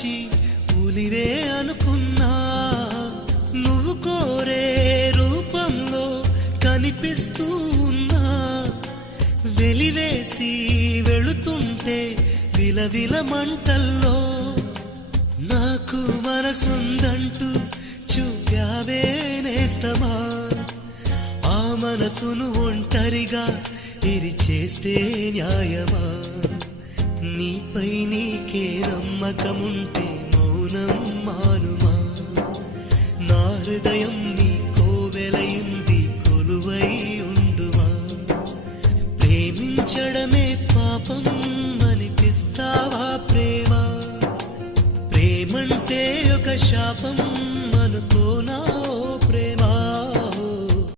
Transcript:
పిచ్చి పులివే అనుకున్నా, నువ్వు కోరే రూపంలో కనిపిస్తూ ఉన్నా, వెలివేసి వెళుతుంటే విలవిల మంటల్లో నాకు మనసుందంటూ చూపావే నేస్తమా, ఆ మనసును ఒంటరిగా ఇరిచేస్తే న్యాయమా, నీపై నీకే నమ్మకముంటే మౌనం మానుమా.